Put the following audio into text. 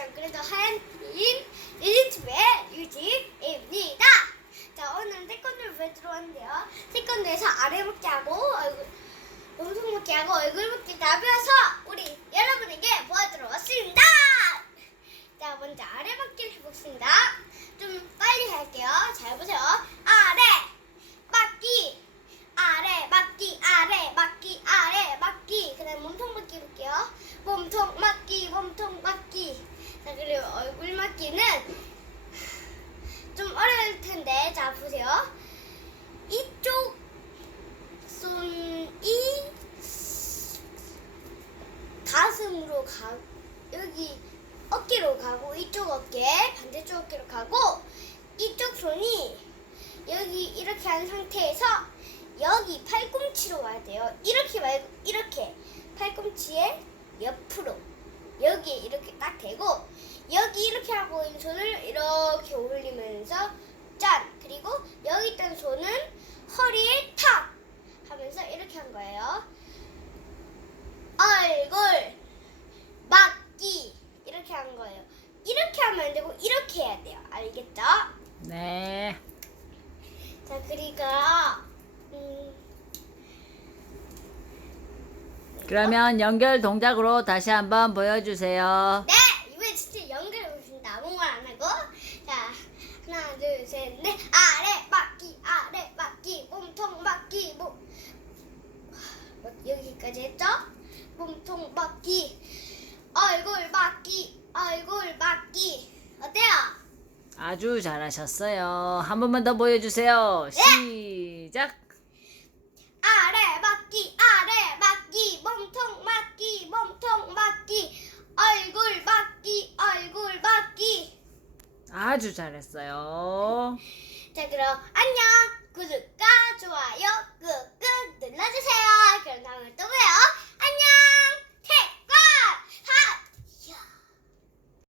전 그래도 하얀팀 유튜브의 유진입니다. 자 오늘은 태권도를 왜 들어왔는데요. 태권도에서 아래 묶기 하고 얼굴 몸통 묶기 하고 얼굴 묶기 나비어서 우리 얼굴 맞기는 좀 어려울 텐데 자 보세요. 이쪽 손이 가슴으로 가 여기 어깨로 가고 이쪽 어깨 반대쪽 어깨로 가고 이쪽 손이 여기 이렇게 한 상태에서 여기 팔꿈치로 와야 돼요. 이렇게 말고 이렇게 팔꿈치에 옆으로 여기에 이렇게 딱 대고 여기 이렇게 하고 있는 손을 이렇게 올리면서 짠 그리고 여기 있던 손은 허리에 탁 하면서 이렇게 한 거예요. 얼굴 막기 이렇게 한 거예요. 이렇게 하면 안 되고 이렇게 해야 돼요. 알겠죠? 네. 자 그리고 음, 그러면 연결 동작으로 다시 한번 보여주세요. 네 이번에 진짜 연결해 보겠습니다. 아무 말 안 하고 자 하나 넷 아래 막기 아래 막기 몸통 몸 뭐, 여기까지 했죠? 몸통 막기 얼굴 막기 얼굴 막기 어때요? 아주 잘하셨어요. 한 번만 더 보여주세요. 시작. 아래 막기 아래 막기 몸통 막기 몸통 막기 얼굴 막기 얼굴 막기 아주 잘했어요. 자 그럼 안녕 구독과 좋아요 꾹